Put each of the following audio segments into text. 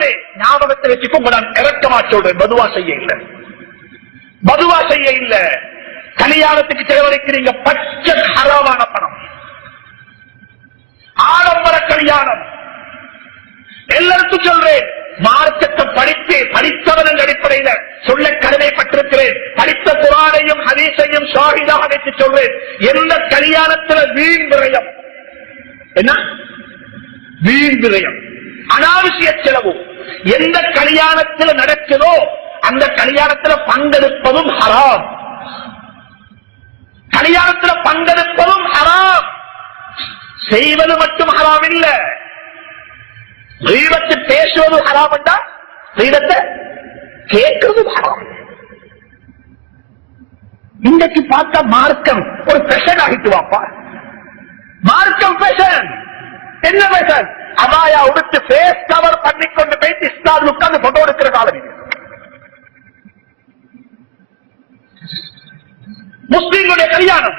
இரண்டாவது ஞாபகத்தை வச்சுக்கோங்க, நான் இறக்கமா சொல்றேன், பதுவா செய்ய இல்ல, பதுவா செய்ய இல்ல. கல்யாணத்துக்கு செலவழிக்கிறீங்க பச்சை ஹராமான பணம், ஆடம்பர கல்யாணம். எல்லாருக்கும் சொல்றேன், மார்க்கத்தை படித்து படித்தவன் என்ற அடிப்படையில் சொல்ல கடமைப்பட்டிருக்கிறேன். படித்த குர்ஆனையும் ஹதீஸையும் ஷாஹிதாக வைத்து சொல்றேன், எந்த கல்யாணத்தில் வீண் விரயம், என்ன வீண் விரயம், அனாவசிய செலவு எந்த கல்யாணத்தில் நடக்குதோ அந்த கல்யாணத்தில் பங்கெடுப்பதும் ஹராம், கல்யாணத்தில் பங்கெடுப்பதும் ஹராம். செய்வது மட்டும் ஹராம் இல்ல, தெய்வத்தை பேசுவது ஹராம் என்றா தெய்வத்தை கேட்கிறது ஹராம். இன்றைக்கு பார்த்தா மார்க்கம் ஒரு பெஷன் ஆகிட்டு வாப்பா, மார்க்கம் பெஷன். என்ன பெஷன்? அபாயா உடுத்து பேஸ் கவர் பண்ணிக்கொண்டு போயிட்டு இஸ்லாமில் உட்கார்ந்து போட்டோ எடுக்கிற காலம். முஸ்லீம்களுடைய கல்யாணம்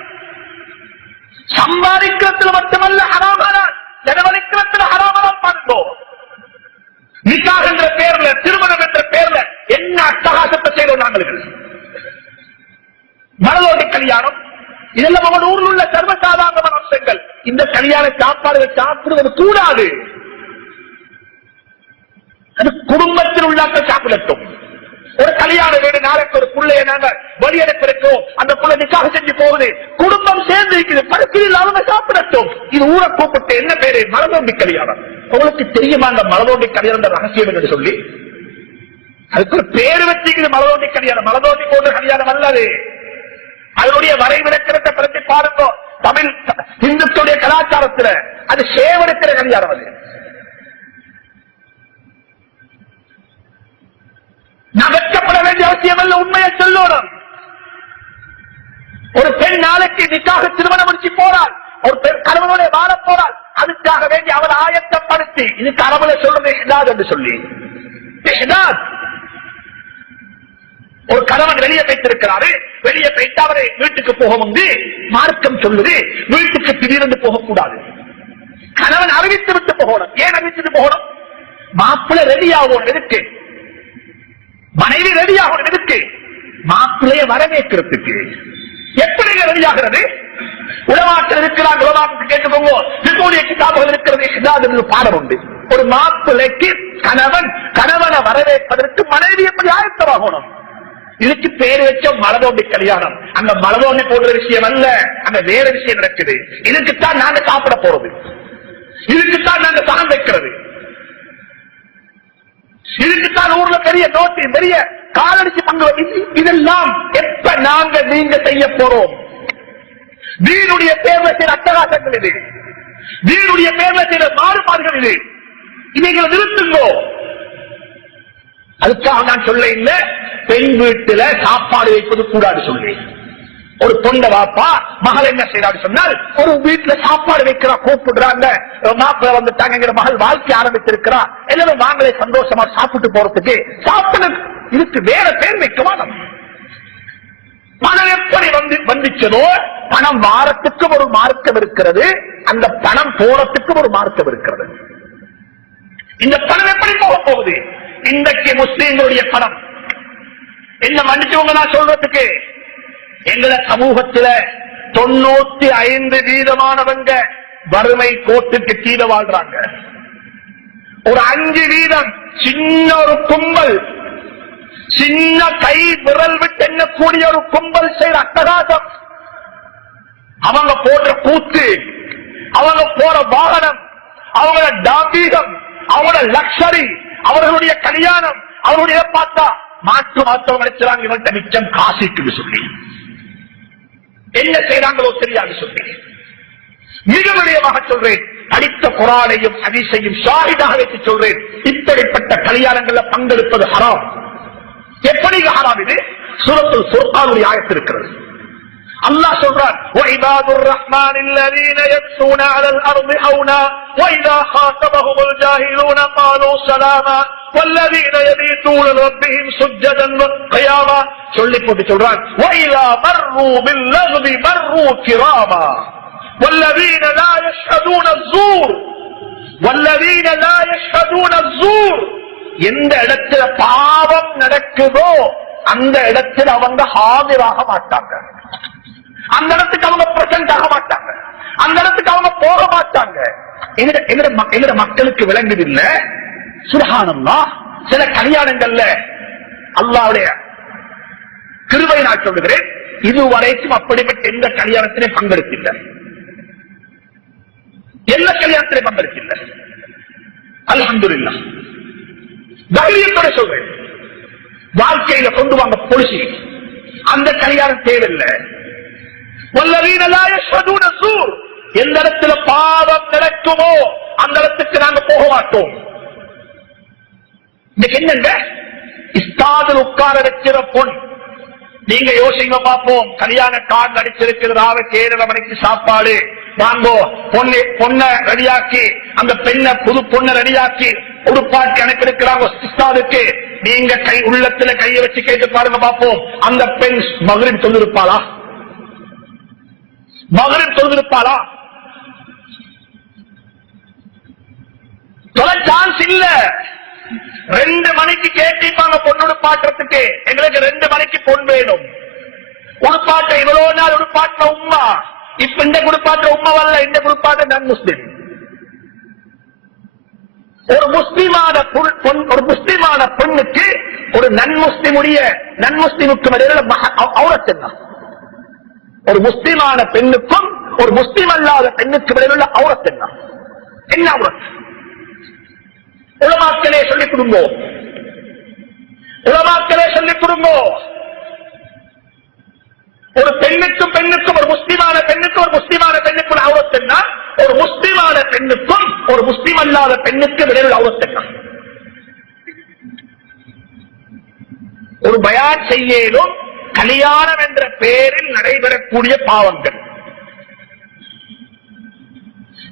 சம்பாதிக்கிறதுல மட்டுமல்ல ஹராமான, செலவழிக்கிறதுல ஹராமான பண்போம். நிக்காஹ் என்ற பேர்ல, திருமணம் என்ற பேர்ல என்ன அட்டகாசத்தை செய்தோம் நாங்கள். மனதோடி கல்யாணம் இதெல்லாம் அவன் ஊரில் உள்ள சர்வசாதாரண அம்சங்கள். இந்த கல்யாண சாப்பாடுகள் சாப்பிடுவது கூடாது, அது குடும்பத்தில் உள்ளாக்க சாப்பிடட்டும். ஒரு கல்யாண வீடு, நாளைக்கு ஒரு பிள்ளைய நாங்க வழியெடுக்கிறோம், அந்த பிள்ளை நிக்காக செஞ்சு போகுது, குடும்பம் சேர்ந்து இருக்குது, படுக்கையில் இல்லாம சாப்பிடட்டும். இது ஊரை கூப்பிட்டு என்ன பேரு? மலதோண்டி கல்யாணம். உங்களுக்கு தெரியுமா அந்த மலதோண்டி கல்யாணம் ரகசியம் என்று சொல்லி? அதுக்கு ஒரு பேரு வச்சுக்குது மலதோண்டி கல்யாணம். மலதோண்டி போன்ற கல்யாணம் அல்லது, அதனுடைய வரைவிலக்கணத்தை பற்றி பாருங்க. தமிழ் இந்துக்களுடைய கலாச்சாரத்தில் அது சேவெடுக்கிற கல்யாணம். அது நான் வெட்கப்பட வேண்டிய அவசியம் அல்ல, உண்மையை சொல்லணும். ஒரு பெண் நாளைக்கு நிக்காக திருமணம் முடிச்சு போறாள், ஒரு பெண் கணவனுடைய வாழ போறாள், அதுக்காக வேண்டி அவள் ஆயத்தப்படுத்தி, இது கணவனை சொல்றது இஹ்தாத் என்று சொல்லி. இஹ்தாத். ஒரு கணவன் வெளியே வைத்திருக்கிறாரு, வெளியே போயிட்டு அவரை வீட்டுக்கு போக வந்து மார்க்கம் சொல்லுது வீட்டுக்கு திடீரென்று போகக்கூடாது, கணவன் அறிவித்து விட்டு போகணும். ஏன் அறிவித்துட்டு போகணும்? மாப்பிள்ளை ரெடி ஆகும் இருக்கு, மனைவி ரெடி ஆகும் இருக்கு, மாப்பிள்ளைய வரவேற்கிறதுக்கு. எப்படி ரெடியாகிறது? உலமாக்கள் இருக்கிறாங்க, உலமாக்கள் கேட்டுக்கோங்க, விசூலிய கிதாபுகள் இருக்கிறது, இஹ்தாத் என்று பாடம் உண்டு. ஒரு மாப்பிள்ளைக்கு கணவனை வரவேற்பதற்கு மனைவி எப்படி ஆயத்தமாகணும்? இதுக்கு பேர் வச்ச மலதோண்டி கல்யாணம். அந்த மலதோண்டி போன்ற விஷயம் அல்ல, அங்க வேற விஷயம் நடக்குது. இதுக்குத்தான் நாங்க சாப்பிட போறது, இதுக்குத்தான் நாங்க சாம் வைக்கிறது, இதுக்குத்தான் ஊர்ல பெரிய நோட்டி, பெரிய காலடிச்சு பங்கு. இதெல்லாம் எப்ப நாங்க நீங்க செய்ய போறோம்? வீடுடைய பேர்ல செய்த அட்டகாசங்கள் இது, வீடுடைய பேர்ல செய்த மாறுபாடுகள் இது, இவைகளை நிறுத்துங்கோ. அதுக்காக நான் சொல்ல இல்லை பெண் வீட்டுல சாப்பாடு வைப்பது கூடாது சொல்லி. ஒரு பொண்ண வாப்பா மகள் என்ன செய்யறாரு சொன்னால், ஒரு வீட்டுல சாப்பாடு வைக்கிறா, கூப்பிடுறாங்க, மாப்பிள்ள வந்துட்டாங்க, மகள் வாழ்க்கை ஆரம்பித்திருக்கிறா, எல்லாரும் வாங்களே சந்தோஷமா சாப்பிட்டு போறதுக்கு. சாப்பிட இதுக்கு வேற பேர் வைக்குமா? பணம் எப்படி வந்துச்சதோ, பணம் வாரத்துக்கு ஒரு மார்க்கம் இருக்கிறது, அந்த பணம் போறதுக்கு ஒரு மார்க்கம் இருக்கிறது. இந்த பணம் எப்படி போக போகுது? இன்றைக்கு முஸ்லீம்களுடைய பணம் என்ன மன்னிச்சவங்க நான் சொல்றதுக்கு, எங்கள சமூகத்தில் 95% வறுமை கோட்டுக்கு கீழே வாழ்றாங்க. ஒரு 5% சின்ன ஒரு கும்பல், சின்ன கை விரல் விட்டு எண்ணக்கூடிய ஒரு கும்பல் செய்யற அட்டகாசம், அவங்க போடுற கூத்து, அவங்க போற வாகனம், அவங்களோட டாம்பீகம், அவங்களோட லக்ஸரி, அவர்களுடைய கல்யாணம், அவருடைய பார்த்தா மாற்றம் நினைச்சாங்க, இவன்கிட்ட மிச்சம் காசிக்கு சொல்லி என்ன செய்யறாங்களோ தெரியாது சொல்லி. மிக விடயமாக சொல்றேன், படித்த குர்ஆனையும் ஹதீஸையும் ஷாஹிதாக வைத்து சொல்றேன், இப்படிப்பட்ட கல்யாணங்கள்ல பங்கெடுப்பது ஹராம். எப்படி ஹராம்? இது சூரத்துல் ஃபுர்கானுடைய ஆயத்து இருக்கிறது. அல்லாஹ் சொல்றான், வஇபாதுர் ரஹ்மானில்லதீன யம்ஷூன அலல் அர்தி ஹௌனா வஇதா ஹாதபஹுமுல் ஜாஹிலூன காலூ ஸலாமா வல்லதீன யபீதூன ரப்பிஹிம் சுஜ்ஜதன் வகியாமா. சொல்லி போட்டு சொல்றான், வஇதா மர்ரூ பில்லக்வி மர்ரூ கிராமா வல்லதீன லா யஷ்ஹதூன الزூர் வல்லதீன லா யஷ்ஹதூன الزூர் எந்த இடத்துல பாவம் நடக்குதோ அந்த இடத்தில் அவங்க ஹாஜராக மாட்டாங்க, அந்த இடத்துக்கு அவங்க பிரசன்ட் ஆக மாட்டாங்க, அந்த இடத்துக்கு அவங்க போக மாட்டாங்க. எங்க மக்களுக்கு விளங்குதில்லை. சுப்ஹானல்லாஹ், சில கல்யாணங்கள்ல அல்லாஹ்வுடைய கிருபை நான் சொல்லுகிறேன், இதுவரைக்கும் அப்படிப்பட்ட எந்த கல்யாணத்திலையும் பங்கெடுத்தில்லை, எல்லா கல்யாணத்திலையும் பங்கெடுத்தில்லை. அல்ஹம்துலில்லாஹ். தைரியத்தோட சொல்றேன், வாழ்க்கையில கொண்டு வாங்க பொலிசி, அந்த கல்யாணம் தேவையில்லை. வல்லதீன லா யஷ்ஹதூன ஸூர், எந்த இடத்துல பாவம் நடக்குமோ அந்த இடத்துக்கு நாங்க போக மாட்டோம். இன்னைக்கு என்னங்க இஸ்தாதில் உட்கார வைக்கிற பொன், நீங்க யோசிங்க பார்ப்போம். கல்யாண கார்டு அடிச்சிருக்கிறதாக 7 மணிக்கு சாப்பாடு வாங்கோ, பொண்ணை ரெடியாக்கி, அந்த பெண்ணை புது பொண்ணை ரெடியாக்கி உடுப்பாட்டி அனுப்பியிருக்கிறாங்க இஸ்தாதுக்கு. நீங்க உள்ளத்துல கையை வச்சு கேட்டு பாருங்க பார்ப்போம், அந்த பெண் மகரிப் தொழுதிருப்பாளா? மகரிப் தொழுதிருப்பாளா? தொலை சான்ஸ் இல்ல. 2 மணிக்கு கேட்டிருப்பாங்க பொண்ணு பாட்டுறதுக்கு, எங்களுக்கு 2 மணிக்கு பொன் வேணும். உடுப்பாட்ட இவ்வளவு நாள் உடுப்பாட்ட உம்மா, இப்ப இந்த குடுப்பாட்ட உம்மா வரல, இந்த குடுப்பாட்ட நன் முஸ்லிம். ஒரு முஸ்லிமான பெண்ணுக்கு ஒரு நன்முஸ்லிமுக்கு இடையில அவுரத் என்ன? ஒரு முஸ்லிமான பெண்ணுக்கும் ஒரு முஸ்லிம் அல்லாத பெண்ணுக்கு இடையில அவுரத் என்ன? என்ன அவுரத்? உலமாக்களே சொல்லிக் கொடுங்கோ, உலமாக்களே சொல்லிக் கொடுங்கோ. ஒரு பெண்ணுக்கும் ஒரு முஸ்லிமான பெண்ணுக்கும் ஒரு முஸ்லிமான பெண்ணுக்கும் அவுரத் என்ன? ஒரு முஸ்லிமான பெண்ணுக்கும் ஒரு முஸ்லிம் அல்லாத பெண்ணுக்கு இடையில் அவுரத் என்ன? ஒரு பயான் செய்யலும் கல்யாணம் என்ற பெயரில் நடைபெறக்கூடிய பாவங்கள்,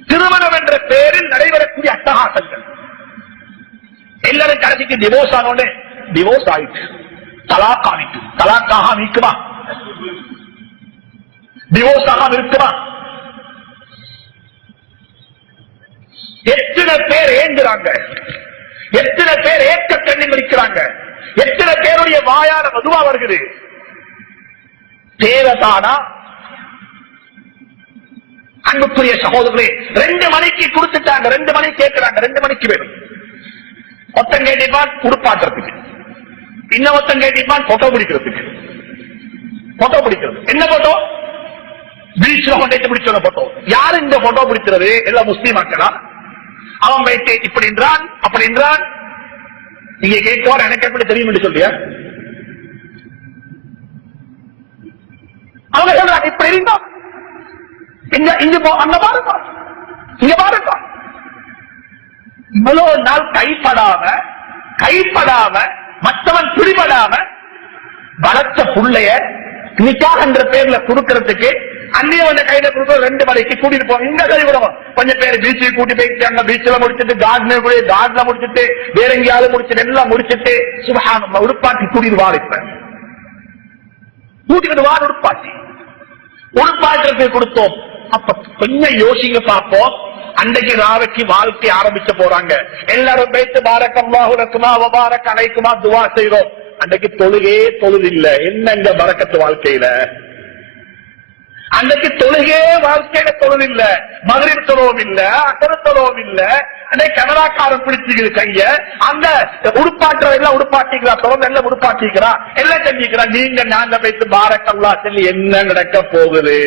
திருமணம் என்ற பெயரில் நடைபெறக்கூடிய அட்டகாசங்கள், எல்லாரும் கடைசிக்கு டிவோர்ஸ் ஆனோட டிவோர்ஸ் ஆயிட்டு தலாக் ஆகிட்டு, தலாக்காக நீக்குமா? டிவோர்ஸ் ஆகாம இருக்குமா? எத்தனை பேர் ஏங்குறாங்க, எத்தனை பேர் ஏற்க கண்ணி இருக்கிறாங்க, எத்தனை பேருடைய வாயான மதுவா வருகிறது. தேவதானா? அன்புக்குரிய சகோதரர்களே, 2 மணிக்கு கொடுத்துட்டாங்க, 2 மணிக்கு கேட்கிறாங்க, 2 மணிக்கு வேணும். ஒத்தம் கேட்டிப்பான் உடுப்பாட்டுறதுக்கு, இன்னொருத்தம் கேட்டிப்பான் போட்டோ பிடிக்கிறதுக்கு. போட்டோ பிடிக்கிறது என்ன போட்டோ? பீச்ல கொண்டு பிடிச்ச போட்டோ. யாரு இந்த போட்டோ பிடிக்கிறது? எல்லாம் முஸ்லீம் மக்களா? அவன் வைத்து இப்படி என்றான் அப்படி என்றான். நீங்க கேட்கவார் எனக்கு எப்படி தெரியும் என்று சொல்லியா? அவங்க சொல்றாங்க இப்படி இருந்தா இங்க அங்க பாருங்க, இங்க பாருங்க. இவ்வளவு நாள் கைப்படாம மற்றவன் பிடிபடாம வளர்த்த புள்ளைய நிக்காஹ் என்ற பேர்ல கொடுக்கறதுக்கு அந்நியவன கையில கொடுக்க 2 மணிக்கு கூட்டிட்டு போவோம். இந்த கதை விடுவோம். கொஞ்சம் பேர் பீச்சுக்கு கூட்டி போயிட்டு அங்க பீச்சில் முடிச்சுட்டு கார்டன்ல முடிச்சுட்டு வேற எங்கேயாவது முடிச்சுட்டு எல்லாம் முடிச்சுட்டு சுபஹானல்லாஹ் உடுப்பாட்டி கூட்டிட்டு வாரிப்பேன். கூட்டிக்கிட்டு வார உடுப்பாட்டுறதுக்கு கொடுத்தோம். அப்ப கொஞ்சம் யோசிங்க பார்ப்போம். அன்றைக்கு ராவைக்கு வாழ்க்கை ஆரம்பிச்ச போறாங்க. எல்லாரும் பேச்சு பாரக்கல்லாஹு லக்குமா வ பாரக அலைக்குமா துஆ செய்றோம். அன்றைக்கு தொழுதில்ல. என்ன இந்த பரக்கத்து வாழ்க்கையில? அன்றைக்கு தொழுகே வாழ்க்கையில தொழுதில்ல. மகரிப் தொழவும் இல்ல, அசர் தொழவும் இல்ல. அன்றைக்கு கனடாக்காரன் பிடிச்சிக்கிது கைய. அந்த உடுப்பாட்டுற எல்லாம் உடுப்பாட்டிக்கிறா, தொடர்ந்து எல்லாம் உடுப்பாட்டிக்கிறா, எல்லாம் செஞ்சுக்கிறா. நீங்க நாங்க பேச்சு பாரக்கல்லா சொல்லி என்ன நடக்க போகுது?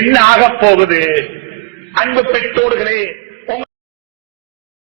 என்ன ஆக போகுது? அன்பு பெற்றோர்களே,